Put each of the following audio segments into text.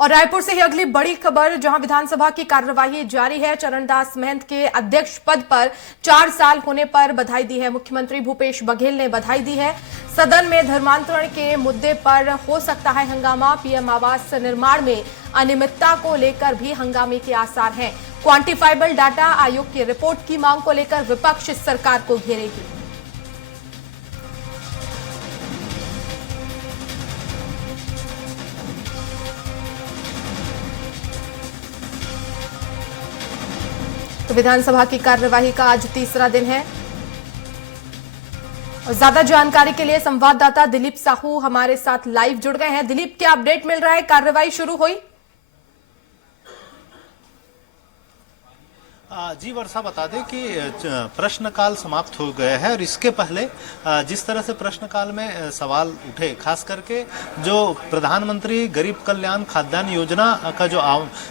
और रायपुर से ही अगली बड़ी खबर, जहां विधानसभा की कार्यवाही जारी है। चरणदास महंत के अध्यक्ष पद पर 4 साल होने पर बधाई दी है। मुख्यमंत्री भूपेश बघेल ने बधाई दी है। सदन में धर्मांतरण के मुद्दे पर हो सकता है हंगामा। पीएम आवास निर्माण में अनियमितता को लेकर भी हंगामे के आसार हैं। क्वांटिफाइबल डाटा आयोग की रिपोर्ट की मांग को लेकर विपक्ष सरकार को घेरेगी। तो विधानसभा की कार्यवाही का आज तीसरा दिन है और ज्यादा जानकारी के लिए संवाददाता दिलीप साहू हमारे साथ लाइव जुड़ गए हैं। दिलीप, क्या अपडेट मिल रहा है? कार्यवाही शुरू हुई? जी वर्षा, बता दें कि प्रश्नकाल समाप्त हो गया है और इसके पहले जिस तरह से प्रश्नकाल में सवाल उठे, खास करके जो प्रधानमंत्री गरीब कल्याण खाद्यान्न योजना का जो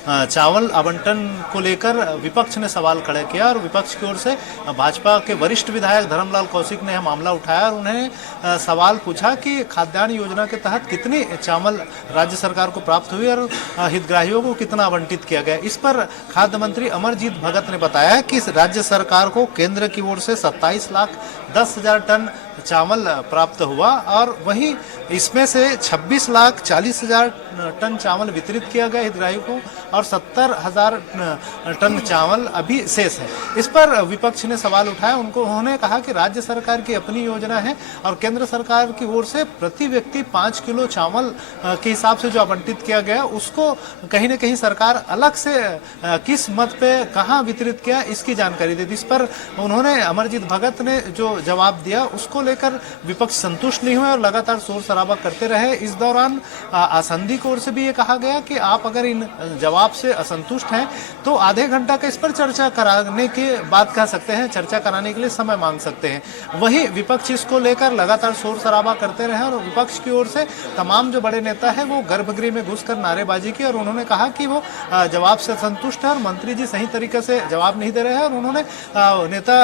चावल आवंटन को लेकर विपक्ष ने सवाल खड़े किया और विपक्ष की ओर से भाजपा के वरिष्ठ विधायक धर्मलाल कौशिक ने यह मामला उठाया और उन्हें सवाल पूछा कि खाद्यान्न योजना के तहत कितनी चावल राज्य सरकार को प्राप्त हुई और हितग्राहियों को कितना आवंटित किया गया। इस पर खाद्य मंत्री अमरजीत भगत ने बताया कि राज्य सरकार को केंद्र की ओर से 27,10,000 टन चावल प्राप्त हुआ और वहीं इसमें से 26,40,000 टन चावल वितरित किया गया हितग्राहियों को और 70,000 टन चावल अभी शेष है। इस पर विपक्ष ने सवाल उठाया। उन्होंने कहा कि राज्य सरकार की अपनी योजना है और केंद्र सरकार की ओर से प्रति व्यक्ति 5 किलो चावल के हिसाब से जो आवंटित किया गया उसको कहीं न कहीं सरकार अलग से किस मत पे कहाँ वितरित किया इसकी जानकारी दी। इस पर उन्होंने अमरजीत भगत ने जो जवाब दिया उसको लेकर विपक्ष संतुष्ट नहीं हुए और लगातार शोर शराबा करते रहे। इस दौरान आसंदी की ओर से भी ये कहा गया कि आप अगर इन जवाब से असंतुष्ट हैं तो आधे घंटा का इस पर चर्चा कराने की बात कह सकते हैं, चर्चा कराने के लिए समय मांग सकते हैं। वहीं विपक्ष इसको लेकर लगातार शोर शराबा करते रहे और विपक्ष की ओर से तमाम जो बड़े नेता है वो गर्भगृह में घुसकर नारेबाजी की और उन्होंने कहा कि वो जवाब से असंतुष्ट है और मंत्री जी सही तरीके से जवाब नहीं दे रहे हैं और उन्होंने नेता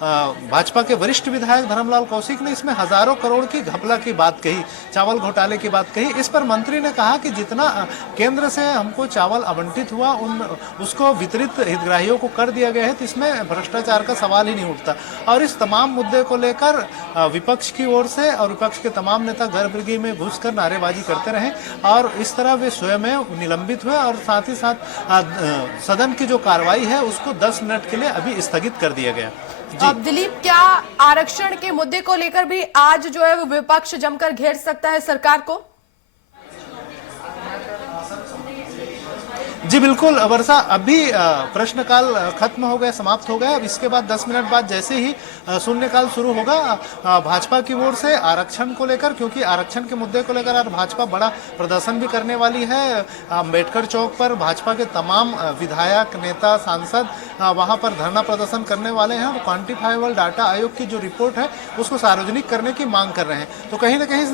भाजपा के वरिष्ठ विधायक धर्मलाल कौशिक ने इसमें हजारों करोड़ की घपला की बात कही, चावल घोटाले की बात कही। इस पर मंत्री ने कहा कि जितना केंद्र से हमको चावल आवंटित हुआ उसको वितरित हितग्राहियों को कर दिया गया है, तो इसमें भ्रष्टाचार का सवाल ही नहीं उठता। और इस तमाम मुद्दे को लेकर विपक्ष की ओर से और विपक्ष के तमाम नेता गर्भगृह में घुसकर नारेबाजी करते रहे और इस तरह वे स्वयं निलंबित हुए और साथ ही साथ सदन की जो कार्रवाई है उसको 10 मिनट के लिए अभी स्थगित कर दिया गया। अब दिलीप, क्या आरक्षण के मुद्दे को लेकर भी आज जो है वो विपक्ष जमकर घेर सकता है सरकार को? जी बिल्कुल वर्षा, अभी प्रश्नकाल खत्म हो गया, समाप्त हो गया। अब इसके बाद 10 मिनट बाद जैसे ही शून्यकाल शुरू होगा भाजपा की ओर से आरक्षण को लेकर, क्योंकि आरक्षण के मुद्दे को लेकर आज भाजपा बड़ा प्रदर्शन भी करने वाली है। अम्बेडकर चौक पर भाजपा के तमाम विधायक, नेता, सांसद वहां पर धरना प्रदर्शन करने वाले हैं और क्वांटिफाइबल डाटा आयोग की जो रिपोर्ट है उसको सार्वजनिक करने की मांग कर रहे हैं। तो कहीं ना कहीं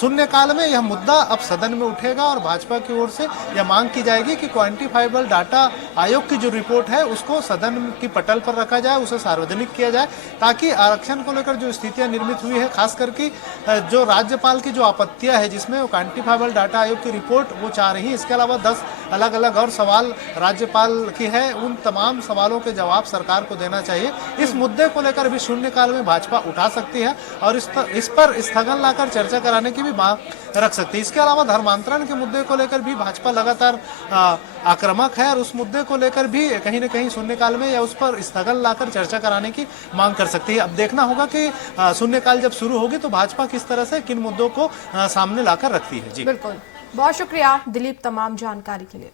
शून्यकाल में यह मुद्दा अब सदन में उठेगा और भाजपा की ओर से यह मांग की जाएगी कि क्वांटिफाइबल डाटा आयोग की जो रिपोर्ट है उसको सदन की पटल पर रखा जाए, उसे सार्वजनिक किया जाए, ताकि आरक्षण को लेकर जो स्थितियां निर्मित हुई है, खास करके जो राज्यपाल की जो आपत्तियां है जिसमें क्वांटिफाइबल डाटा आयोग की रिपोर्ट वो चाह रही है, इसके अलावा 10 अलग अलग और सवाल राज्यपाल की है, उन तमाम सवालों के जवाब सरकार को देना चाहिए। इस मुद्दे को लेकर भी शून्यकाल में भाजपा उठा सकती है और इस पर स्थगन लाकर चर्चा कराने की भी मांग रख सकती है। इसके अलावा धर्मांतरण के मुद्दे को लेकर भी भाजपा लगातार आक्रामक है और उस मुद्दे को लेकर भी कहीं न कहीं शून्यकाल में या उस पर स्थगन लाकर चर्चा कराने की मांग कर सकती है। अब देखना होगा कि शून्यकाल जब शुरू होगी तो भाजपा किस तरह से किन मुद्दों को सामने लाकर रखती है। जी बिल्कुल, बहुत शुक्रिया दिलीप तमाम जानकारी के लिए।